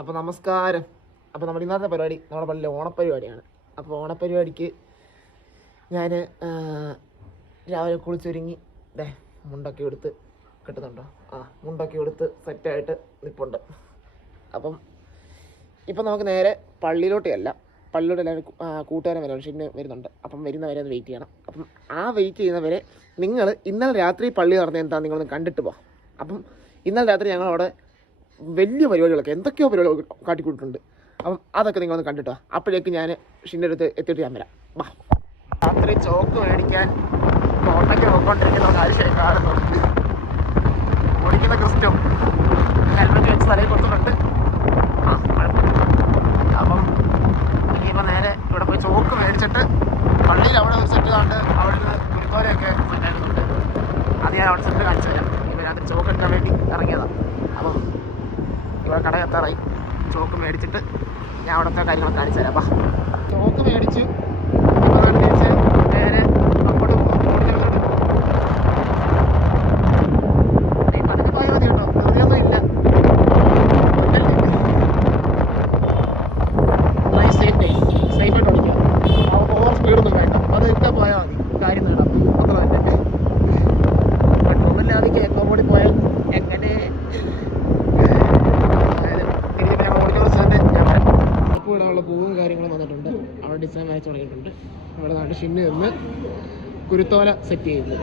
അപ്പോൾ നമസ്കാരം. അപ്പോൾ നമ്മുടെ ഇന്നത്തെ പരിപാടി നമ്മുടെ പള്ളിയിലെ ഓണപ്പരിപാടിയാണ്. അപ്പോൾ ഓണപ്പരിപാടിക്ക് ഞാൻ രാവിലെ കുളിച്ചൊരുങ്ങി ദേ മുണ്ടൊക്കെ എടുത്ത് കിട്ടുന്നുണ്ടോ? ആ മുണ്ടൊക്കെ എടുത്ത് സെറ്റായിട്ട് നിൽപ്പുണ്ട് അപ്പം ഇപ്പം നമുക്ക് നേരെ പള്ളിയിലോട്ടല്ല പള്ളിയിലോട്ട് എല്ലാവരും കൂട്ടുകാരൻ വരാൻ ഷിന് വരുന്നുണ്ട്. അപ്പം വരുന്നവരെ ഒന്ന് വെയിറ്റ് ചെയ്യണം. അപ്പം ആ വെയിറ്റ് ചെയ്യുന്നവരെ നിങ്ങൾ ഇന്നലെ രാത്രി പള്ളി നടന്ന എന്താ നിങ്ങളൊന്ന് കണ്ടിട്ട് പോകാം അപ്പം ഇന്നലെ രാത്രി ഞങ്ങൾ അവിടെ വലിയ പരിപാടികളൊക്കെ എന്തൊക്കെയോ പരിപാടികൾ കാട്ടിക്കൊടുത്തിട്ടുണ്ട്. അപ്പം അതൊക്കെ നിങ്ങൾ ഒന്ന് കണ്ടിട്ടോ? അപ്പോഴേക്ക് ഞാൻ ഷിന്റെ അടുത്ത് എത്തിയിട്ട് ഞാൻ വരാം. വാ. രാത്രി ചോക്ക് മേടിക്കാൻ കോട്ടയ്ക്ക് പോയിക്കൊണ്ടിരിക്കുന്ന കാണുന്നു. ഓടിക്കുന്ന ക്രിസ്റ്റോ ഹെൽമെറ്റ് വെച്ച് തലയിൽ കൊടുത്തിട്ടുണ്ട്. ആ അപ്പം ഇനിയിപ്പോൾ നേരെ ഇവിടെ പോയി ചോക്ക് മേടിച്ചിട്ട് പള്ളിയിൽ അവിടെ ഒരു സെറ്റ് കണ്ട് അവിടെ നിന്ന് ഗുരുത്തോലയൊക്കെ സെറ്റാക്കുന്നുണ്ട് അത് ഞാൻ അവിടെ സെറ്റ് കാണിച്ചു തരാം. അത് ചോക്ക് എടുക്കാൻ വേണ്ടി ഇറങ്ങിയതാണ് അപ്പം കട എത്താറായി. ചോക്ക് മേടിച്ചിട്ട് ഞാൻ അവിടുത്തെ കാര്യങ്ങൾ കാണിച്ചു തരാം ചോക്ക് മേടിച്ചു അപ്പോൾ അത് മേടിച്ച് നേരെ അങ്ങോട്ട് ഓടിച്ചെടുത്തിട്ട് ഈ പതുക്കെ പോയാൽ മതി കേട്ടോ ധൃതിയൊന്നും ഇല്ല ഡ്രൈവ് സേഫ് സേഫായിട്ട് ഓടിക്കുക അവർക്ക് ഓവർ സ്പീഡൊന്നും വേണ്ട അത് ഇട്ടാൽ പോയാൽ മതി കാര്യം നേടാം അത്ര തന്നെ പെട്രോളില്ലാതെ കേക്കോ കൂടി പോയാൽ എങ്ങനെ ഇപ്പോൾ ഇടാനുള്ള പൂവും കാര്യങ്ങളും വന്നിട്ടുണ്ട്. അവിടെ ഡിസൈൻ വരച്ച് തുടങ്ങിയിട്ടുണ്ട്. അവിടെ നാട്ടിൽ ഷിന്ന് നിന്ന് കുരുത്തോല സെറ്റ് ചെയ്യുന്നു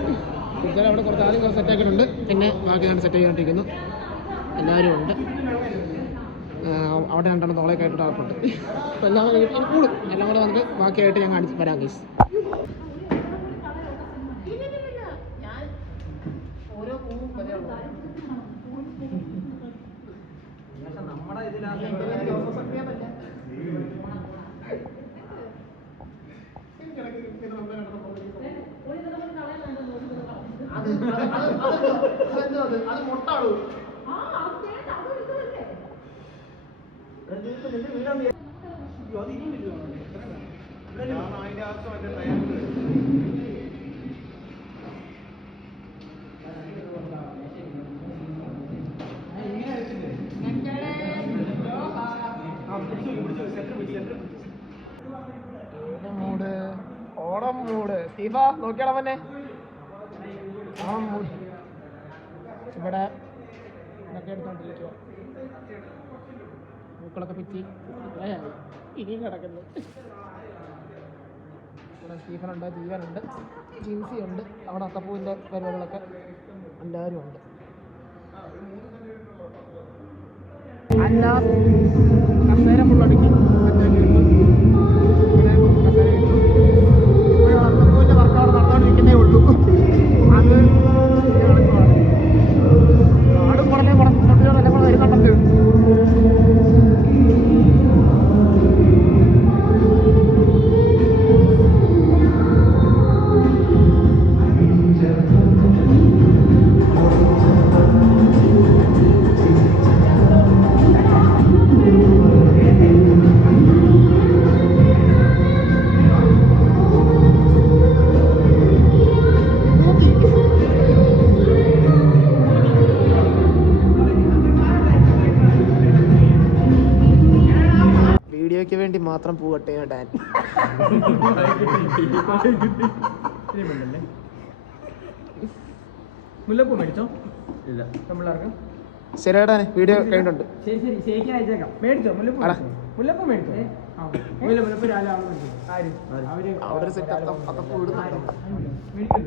കുരുത്തോല അവിടെ കുറച്ച് ആദ്യം കുറച്ച് സെറ്റ് ആക്കിയിട്ടുണ്ട്. പിന്നെ ബാക്കി ഞാൻ സെറ്റ് ചെയ്തുകൊണ്ടിരിക്കുന്നു. എല്ലാവരും ഉണ്ട്. അവിടെ രണ്ടെണ്ണം തോളയൊക്കെ ആയിട്ട് ആൾക്കുണ്ട്. അപ്പോൾ എല്ലാം കൂടെ എല്ലാം കൂടെ. വന്നിട്ട് ബാക്കിയായിട്ട് ഞാൻ കാണിച്ച് വരാം ഗൈസ് നമ്മുടെ ഇതിലാണ് അത് ട്രയാങ്കിൾ മൂട്. സ്റ്റീഫ നോക്കിയാടാ മോനെ മൂട് ഇവിടെ ഇതൊക്കെ എടുത്തോണ്ടിരിക്കുക പൂക്കളൊക്കെ പിച്ചി. ഇനിയും കിടക്കുന്നു. ഇവിടെ സ്റ്റീഫനുണ്ട് ജീവനുണ്ട് ജിൻസി ഉണ്ട് അവിടെ അത്തപ്പൂവിന്റെ പരിപാടികളൊക്കെ എല്ലാവരും ഉണ്ട്. അല്ല കസേര ഫുള്ളടിക്കും മാത്രം പൂവട്ടെ ഡാൻ. മുല്ലപ്പൂ മേടിച്ചോ? ഇല്ല. പിള്ളേർക്ക് ശരി ഡാൻ വീഡിയോ കഴിഞ്ഞിട്ടുണ്ട്. ശരി ശരി. ശരിക്കും അയച്ചേക്കാം. മേടിച്ചോ? മുല്ലപ്പൂ. മേടിച്ചോ? മുല്ലപ്പൂ അവിടെ ഒരു സെറ്റ് അത്തം അത്തപ്പൂ ഇടുന്നുണ്ടോ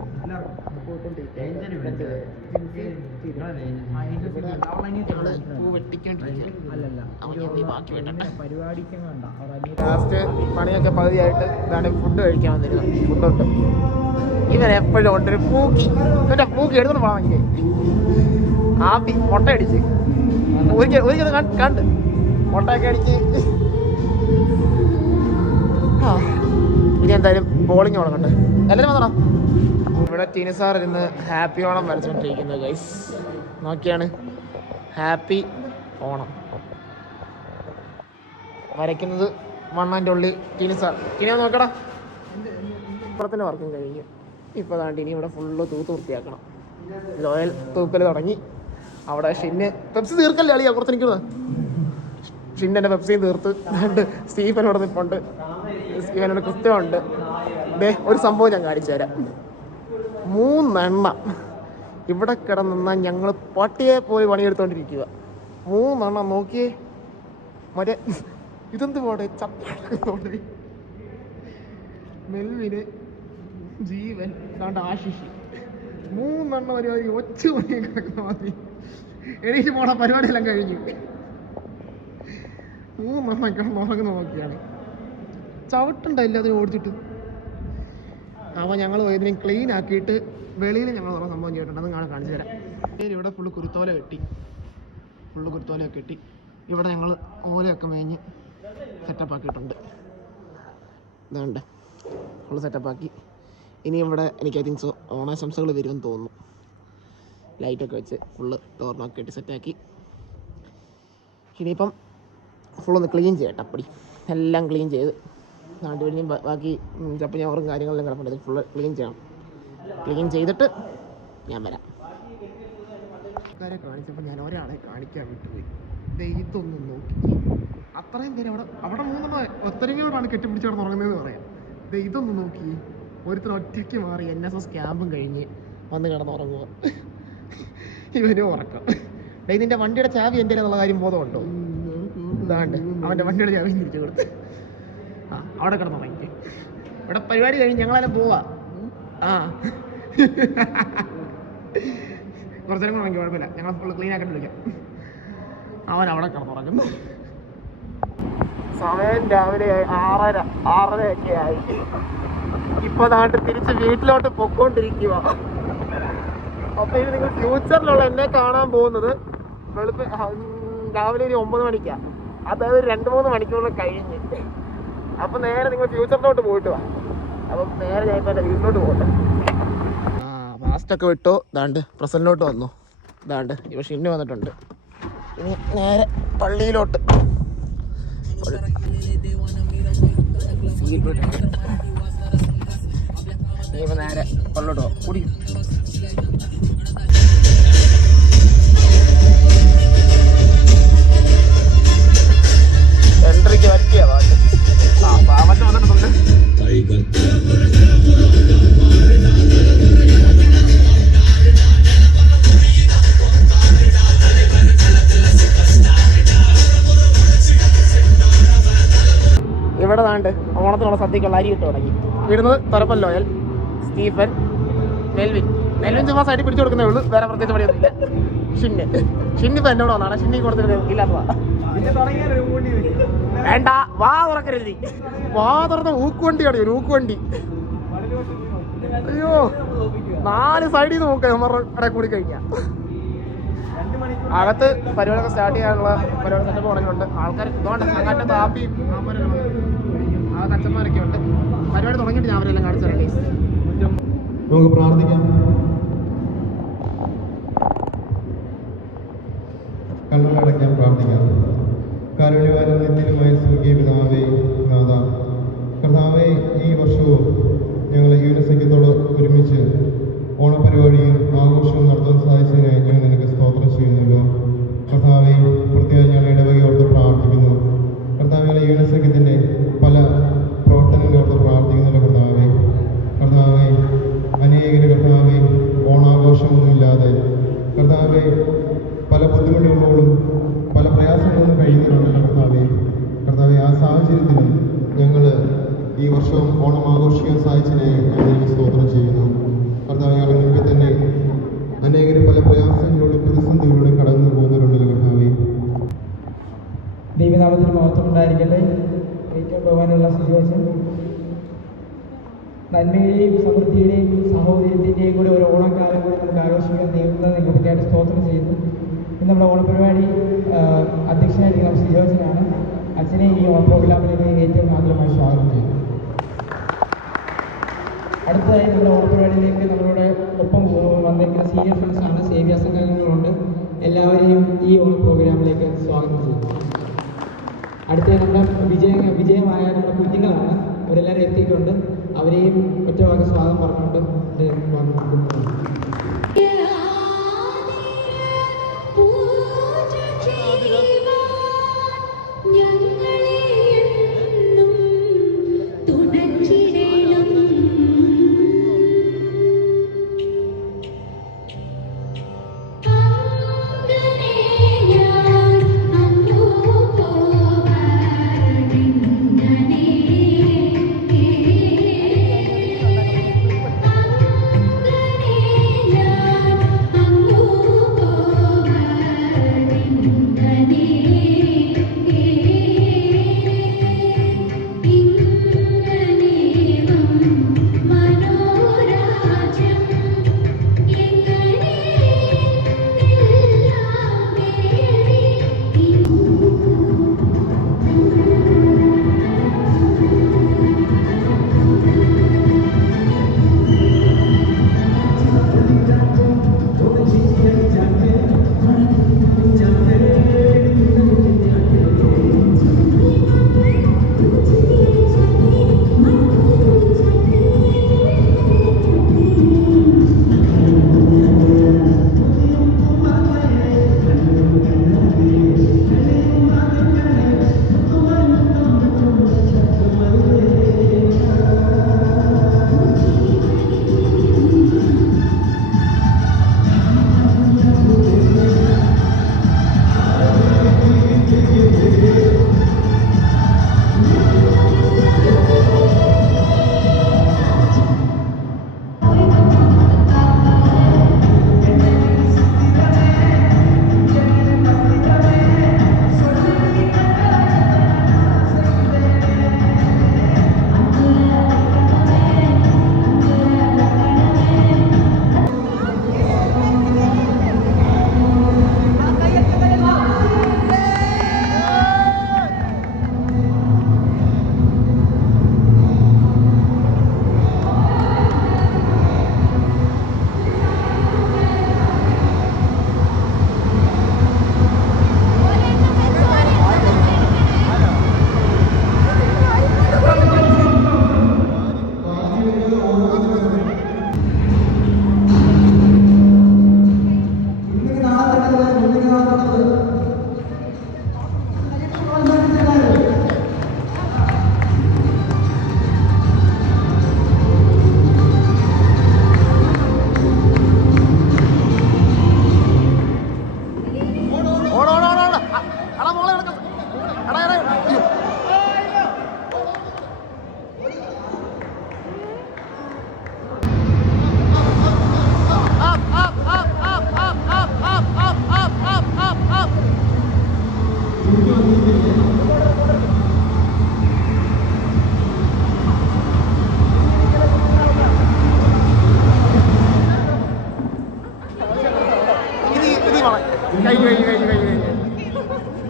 ലാസ്റ്റ് പണിയൊക്കെ പകുതിയായിട്ട് ഇതാണ് ഫുഡ് കഴിക്കാൻ വന്നിരുന്നു ഫുഡുണ്ട് ഇവൻ എപ്പോഴും ഉണ്ട് ഒരു പൂക്കി. ഇവന്റെ പൂക്കി എടുത്തോണ്ട് പോകാൻ എനിക്ക് ആപ്പി മുട്ട അടിച്ച്. ഒരിക്കൽ ഒരിക്കൽ കണ്ട്. മുട്ടയൊക്കെ അടിച്ച്. ഇനി എന്തായാലും ബോളിങ് തുടങ്ങണ്ട് എല്ലാവരും വന്നോടാ? ഇവിടെ ടീനി സാർ ഇരുന്ന് ഹാപ്പി ഓണം വരച്ചോണ്ടിരിക്കുന്നത് ഗൈസ് നോക്കിയാണ്. ഹാപ്പി ഓണം. വരയ്ക്കുന്നത് മണ്ണാന്റെ ഉള്ളി ടീനി സാർ. ടീനി നോക്കടാ. ഇപ്പുറത്തിന്റെ വർക്കും കഴിഞ്ഞു. ഇപ്പോൾ താണ്ടി ഇനി ഇവിടെ ഫുള്ള് തൂത്ത് വൃത്തിയാക്കണം. ലോയൽ തൂക്കൽ തുടങ്ങി. അവിടെ ഷിന്ന് പെപ്സി തീർക്കല്ലേ അളിയാ കുറച്ച് നിൽക്കുന്നത് ഷിന്നെ പെപ്സിയും തീർത്ത്. രണ്ട് ഇവിടെ നിൽപ്പുണ്ട് സ്റ്റീഫനോട് കൃത്യമുണ്ട്. ദേ ഒരു സംഭവം ഞാൻ കാണിച്ചു തരാം. മൂന്നെണ്ണം. ഇവിടെ കിടന്ന ഞങ്ങൾ പട്ടിയെ പോയി പണിയെടുത്തോണ്ടിരിക്കുക മൂന്നെണ്ണം നോക്കിയേ. മറ്റേ ഇതെന്ത് പോടെ ചത്തോണ്ടി മെൽവിന് ജീവൻ അതുകൊണ്ട് ആശിഷി. മൂന്നെണ്ണം പരിപാടി ഒച്ച മണി കിടക്കുന്ന മതി എണീറ്റ് പോണ പരിപാടിയെല്ലാം കഴിഞ്ഞു. മൂന്നെണ്ണം കിടന്ന് ഉറങ്ങുന്ന നോക്കിയാണ്. ചവിട്ടുണ്ടോ എല്ലാത്തിനും ഓടിച്ചിട്ട്. അപ്പോൾ ഞങ്ങൾ ഇതിനെ ക്ലീൻ ആക്കിയിട്ട് വെളിയിൽ ഞങ്ങൾ കുറേ സംഭവം ചെയ്തിട്ടുണ്ട്. അത് കാണാൻ കാണിച്ചു തരാം. ഇവിടെ ഫുള്ള് കുരുത്തോല കെട്ടി. ഫുള്ള് കുരുത്തോലയൊക്കെ കെട്ടി. ഇവിടെ ഞങ്ങൾ ഓലയൊക്കെ മേഞ്ഞ് സെറ്റപ്പ് ആക്കിയിട്ടുണ്ട്. ഇതുണ്ട് സെറ്റപ്പ് ആക്കി. ഇനി ഇവിടെ എനിക്ക് ഐ തിങ്ക് സോ ഓണാശംസകൾ വരുമെന്ന് തോന്നുന്നു. ലൈറ്റൊക്കെ വെച്ച് ഫുള്ള് തോർന്നൊക്കെ കെട്ടി സെറ്റാക്കി ഇനിയിപ്പം ഫുള്ളൊന്ന് ക്ലീൻ ചെയ്യട്ടെ അപ്പടി. എല്ലാം ക്ലീൻ ചെയ്ത് നാട്ടു ബാക്കി ചപ്പഞ്ഞാറും കാര്യങ്ങളെല്ലാം കിടപ്പുണ്ട്. ഫുള്ള് ക്ലീൻ ചെയ്യണം. ക്ലീൻ ചെയ്തിട്ട് ഞാൻ വരാം. ആൾക്കാരെ കാണിച്ചപ്പോൾ ഞാൻ ഒരാളെ കാണിക്കാൻ വിട്ടുപോയി. ഇതൊന്നും നോക്കി. അത്രയും പേര് അവിടെ അവിടെ മൂന്നെണ്ണം ഒത്തരങ്ങളോടാണ് കെട്ടിപ്പിടിച്ച് അവിടെ ഉറങ്ങുന്നതെന്ന് പറയാം. ഇതൊന്നും നോക്കി. ഒരുത്തർ ഒറ്റയ്ക്ക് മാറി എൻ എസ് എസ് ക്യാമ്പും കഴിഞ്ഞ് വന്ന് കിടന്നുറങ്ങുക ഇവനും ഉറക്കം. ഡേ നിന്റെ വണ്ടിയുടെ ചാവി എന്റെ എന്നുള്ള കാര്യം ബോധമുണ്ടോ? ഇതാണ്ട്. അവന്റെ വണ്ടിയുടെ ചാവി തിരിച്ചു കൊടുത്ത്. അവിടെ കിടന്നുറങ്ങി ഇവിടെ പരിപാടി കഴിഞ്ഞ് ഞങ്ങളെല്ലാം പോവാ. ആ. കുറച്ചു നേരം കൂടെ കുഴപ്പമില്ല. ഞങ്ങൾ ഫുൾ ക്ലീൻ ആക്കിട്ട് വിളിക്കാം. അവൻ അവിടെ കിടന്നുറങ്ങുന്നു സമയം രാവിലെ ആറര ആറര ഒക്കെ ആയി. ഇപ്പൊ നാട്ടിൽ തിരിച്ച് വീട്ടിലോട്ട് പൊക്കോണ്ടിരിക്കുക അപ്പൊ ഇനി നിങ്ങൾ ഫ്യൂച്ചറിലുള്ള എന്നെ കാണാൻ പോകുന്നത് വെളുപ്പ് രാവിലെ ഒരു ഒമ്പത് മണിക്കാ. അതായത് രണ്ട് മൂന്ന് മണിക്കൂറിൽ കഴിഞ്ഞ്. അപ്പൊ നേരെ നിങ്ങൾ ഫ്യൂച്ചറിലോട്ട് പോയിട്ട് വാ. അപ്പം നേരെ ഞാൻ ഇപ്പൊ എന്റെ വീട്ടിലോട്ട് പോകട്ടെ ആ വിട്ടു. ദാണ്ട് പ്രസന്റിലോട്ട് വന്നു. ദാണ്ട് ഇവ ഷിന്നു വന്നിട്ടുണ്ട്. ഇനി നേരെ പള്ളിയിലോട്ട്. നേരെ പള്ളിലോട്ട് പോകാം കുടി. എൻട്രിക്ക് പറ്റിയ പാട്ട് ഇവിടെ താണ്ട് ഓണത്തിനുള്ള സദ്യക്കുള്ള അരി ഇട്ട് തുടങ്ങി. ഇടുന്നത് തുറപ്പൻ ലോയൽ സ്റ്റീഫൻ മെൽവിൻ. മെൽവിൻ ചുമ്മാ സൈഡിൽ പിടിച്ചു കൊടുക്കുന്നേ ഉള്ളൂ വേറെ പ്രത്യേകിച്ച് പണിയൊന്നുമില്ല. ഷിന്നെ ഷിന്ന് ഇപ്പൊ എന്നോട് വന്നാണ് ഷിന്നി കൊടുത്തിട്ട് ഇല്ലാത്തതാ. വേണ്ട വാ തുറക്കരുത് നീ. വാ തുറന്ന ഊക്കുവണ്ടിയാണ് ഒരു ഊക്കുവണ്ടി അയ്യോ നാല് സൈഡിൽ നിന്ന് നോക്കാം നമ്മുടെ കൂടി കഴിഞ്ഞാൽ രണ്ട് മണിക്കൂർ അകത്ത് പരിപാടിയൊക്കെ സ്റ്റാർട്ട് ചെയ്യാനുള്ള പരിപാടി സെറ്റപ്പ് തുടങ്ങിയിട്ടുണ്ട് ആൾക്കാർ ഇതുകൊണ്ട് മാമരെല്ലാം വന്നിട്ടുണ്ട്. ആ കച്ചന്മാരൊക്കെ ഉണ്ട് പരിപാടി തുടങ്ങിയിട്ട് ഞാൻ അവരെല്ലാം കാണിച്ചു തരാം. നമുക്ക് പ്രാർത്ഥിക്കാം കണ്ണുകളടയ്ക്കാൻ പ്രാർത്ഥിക്കാം കാരുണ്യവാനും നിത്യനുമായ സ്വർഗീയ പിതാവേ നാഥ. കർത്താവെ ഈ വർഷവും ഞങ്ങൾ യൂണിസെക്കത്തോട് ഒരുമിച്ച് ഓണപരിപാടിയും ആഘോഷവും നടത്താൻ സാധിച്ചതിനായി ഞങ്ങൾ നിനക്ക് സ്തോത്രം ചെയ്യുന്നല്ലോ കർത്താവെ പ്രത്യേകം ഞങ്ങൾ ഇടവകയോർത്ത് പ്രാർത്ഥിക്കുന്നു. കർത്താവെ യൂണിസെക്കത്തിന്റെ ഏറ്റവും സിറ്റുവേഷൻ നന്മയുടെയും സമൃദ്ധിയുടെയും സാഹോദര്യത്തിന്റെയും കൂടെ ഒരു ഓണക്കാലം കൂടി നമുക്ക് ആഘോഷിക്കാൻ ദൈവത്തെ നിങ്ങൾക്കായിട്ട് സ്തോത്രം ചെയ്യുന്നു. ഇന്ന് നമ്മുടെ ഓണപരിപാടി അധ്യക്ഷനായിരിക്കുന്ന സിജോച്ചനാണ് അച്ഛനെ ഈ ഓണ പ്രോഗ്രാമിലേക്ക് ഏറ്റവും ആദ്യമായി സ്വാഗതം ചെയ്യുന്നു. അടുത്തതായി നമ്മുടെ ഓണപരിപാടിയിലേക്ക് നമ്മളുടെ ഒപ്പം വന്നിരിക്കുന്ന സീനിയർ ഫ്രണ്ട്സാണ് ആണ്. സേവ്യ സംഘങ്ങളുണ്ട് എല്ലാവരെയും ഈ ഓണ പ്രോഗ്രാമിലേക്ക് സ്വാഗതം ചെയ്യുന്നു. അടുത്ത നമ്മുടെ വിജയ വിജയമായ നമ്മുടെ കുഞ്ഞുങ്ങളാണ്. അവരെല്ലാവരും എത്തിയിട്ടുണ്ട്. അവരെയും ഒറ്റവാക്ക് സ്വാഗതം പറഞ്ഞുകൊണ്ട് എന്റെ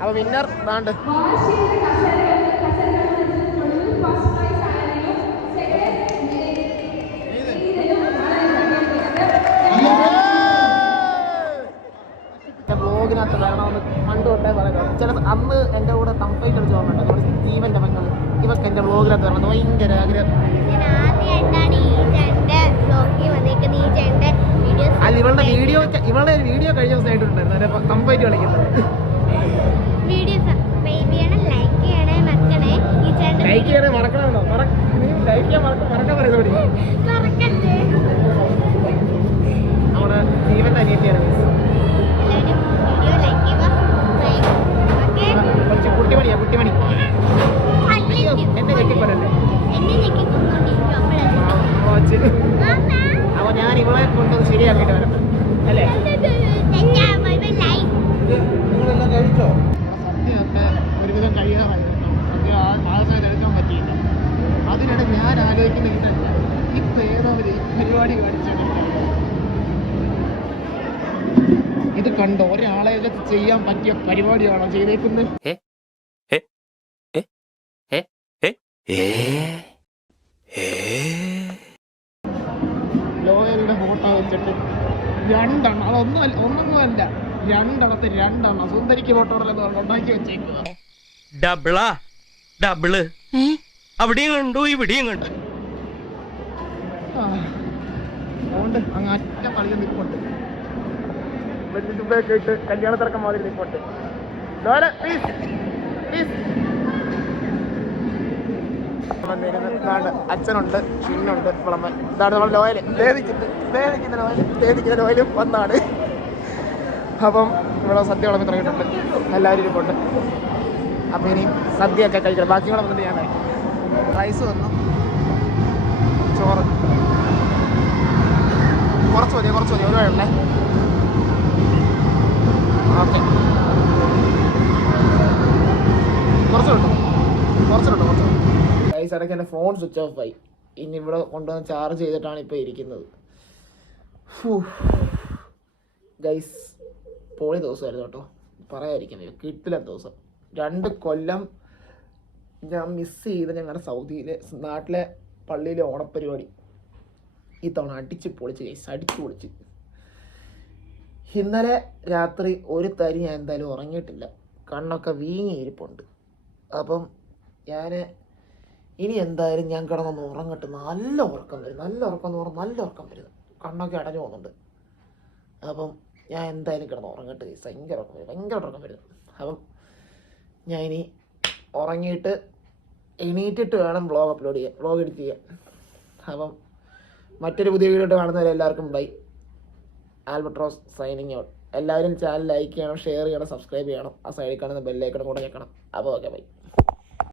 അപ്പൊ വിന്നർ വേണ്ട. ഇതിനകത്ത് വേണമെന്ന് പണ്ട് തൊട്ടേ പറയുന്നത്. ചില അന്ന് എന്റെ കൂടെ തമ്പൈറ്റ് അടിച്ച് ഓർമ്മയുണ്ട്. നമ്മുടെ ജീവന്റെ മക്കൾ ഇവർക്ക് എന്റെ വ്ളോഗിനകത്ത് വരണം ഭയങ്കര ആഗ്രഹം. അല്ല ഇവളുടെ വീഡിയോ ഇവളുടെ ഒരു വീഡിയോ കഴിഞ്ഞ ദിവസം ആയിട്ടുണ്ടായിരുന്നു. തമ്പൈറ്റ് കളിക്കുന്നത്. ലൈക്ക് ചെയ്യണേ മറക്കണമെന്നോ നീ ലൈക്ക് ചെയ്യാൻ മറക്കാൻ പറയുന്നത് നമ്മുടെ ജീവന്റെ അനിയത്തിയാണ് കുട്ടിമണിയാ മണി അയ്യോ എന്നെ ഞെക്കിക്കൊല്ലല്ലേ എന്നെ ഞെക്കി കൊണ്ടോണ്ടിരിക്കും അപ്പോഴാണ് അപ്പൊ ഞാൻ ഇവളെ കൊണ്ടൊന്ന് ശരിയാക്കിയിട്ട് വരട്ടെ. അല്ലേ? ഒരുവിധം കഴിയാറായി കേട്ടോ. സദ്യ ആ മാസം എടുക്കാൻ പറ്റിയില്ല. അതിനിടെ ഞാൻ ആലോചിക്കുന്ന ഇതല്ല. ഇപ്പൊ ഏതോ ഒരു പരിപാടി കാണിച്ചു ഇത് കണ്ടോ ഒരാളെ ചെയ്യാൻ പറ്റിയ പരിപാടിയാണോ ചെയ്തേക്കുന്നത്? ലോയറുടെ ഫോട്ടോ വെച്ചിട്ട് രണ്ടെണ്ണം. അതൊന്നും അല്ല ഒന്നൊന്നും അല്ല. രണ്ടെണ്ണത്തെ രണ്ടെണ്ണം. സുന്ദരിക്ക് ഫോട്ടോ എന്ന് പറഞ്ഞു ഉണ്ടാക്കി വെച്ചേക്കുക ഡബിളാ? ഡബിൾ. അവിടെയും കണ്ടു ഇവിടെയും കണ്ടു. ആ. അതുകൊണ്ട് അങ്ങ് അറ്റ കളിയിൽ നിൽപ്പുണ്ട് വെല്ലുമ്പൊക്കെ ഇട്ട് കല്യാണത്തിറക്കം മാതിരി നിൽപ്പുണ്ട് ലോല പ്ലീസ് അച്ഛനുണ്ട് ഷിന്നുണ്ട് വിളമ്പൻ. ഇതാണ് നമ്മൾ ലോയൽ. ദേദിക്കുന്ന ലോയൽ. ലോയലും വന്നാണ്. അപ്പം ഇവിടെ സദ്യ വിളമ്പി തുടങ്ങിയിട്ടുണ്ട്. എല്ലാവരും ഇരിപ്പുണ്ട്. അപ്പം ഇനി സദ്യയൊക്കെ കഴിക്കണം. ബാക്കി കൂടെ വന്നിട്ട് ഞാൻ റൈസ് വന്നു. ചോറ്. കുറച്ച് മതി കുറച്ച് മതി. ഒരു വേണ്ടേ ഓക്കെ. കുറച്ചുണ്ട് കിട്ടും. കുറച്ച് ഗൈസ് ഇടയ്ക്ക് എന്റെ ഫോൺ സ്വിച്ച് ഓഫ് ആയി. ഇനി ഇവിടെ കൊണ്ടുവന്ന് ചാർജ് ചെയ്തിട്ടാണ് ഇപ്പോൾ ഇരിക്കുന്നത്. ഗൈസ് പോളി ദിവസമായിരുന്നു കേട്ടോ. പറയാതിരിക്കുന്നത് കിട്ടില്ല ദിവസം. രണ്ട് കൊല്ലം ഞാൻ മിസ് ചെയ്ത് ഞങ്ങളുടെ സൗദിയിലെ നാട്ടിലെ പള്ളിയിലെ ഓണപ്പരിപാടി. ഈ തവണ അടിച്ച് പൊളിച്ച് ഗൈസ് അടിച്ച് പൊളിച്ച്. ഇന്നലെ രാത്രി ഒരു തരി ഞാൻ എന്തായാലും ഉറങ്ങിയിട്ടില്ല. കണ്ണൊക്കെ വീങ്ങിയിരിപ്പുണ്ട് അപ്പം ഞാൻ ഇനി എന്തായാലും ഞാൻ കിടന്നൊന്ന് ഉറങ്ങട്ടെ. നല്ല ഉറക്കം വരും. നല്ല ഉറക്കം എന്ന് പറഞ്ഞാൽ നല്ല ഉറക്കം വരും. കണ്ണൊക്കെ അടഞ്ഞു പോകുന്നുണ്ട്. അപ്പം ഞാൻ എന്തായാലും കിടന്ന് ഉറങ്ങട്ടെ. ഭയങ്കര ഉറക്കം വരും. ഭയങ്കര ഉറക്കം വരും. അപ്പം ഞാൻ ഇനി ഉറങ്ങിയിട്ട് എണീറ്റിട്ട് വേണം വ്ളോഗ് അപ്ലോഡ് ചെയ്യാൻ വ്ളോഗ് എഡിറ്റ് ചെയ്യാൻ. അപ്പം മറ്റൊരു പുതിയ വീഡിയോ കാണുന്നവരെ എല്ലാവർക്കും ബൈ ആൽബട്രോസ് സൈനിങ് ഔട്ട് എല്ലാവരും ചാനൽ ലൈക്ക് ചെയ്യണം ഷെയർ ചെയ്യണം സബ്സ്ക്രൈബ് ചെയ്യണം. ആ സൈഡിൽ കാണുന്ന ബെല്ലൈക്കണം കൂടെ ഞെക്കണം. അപ്പോൾ ഓക്കെ ബൈ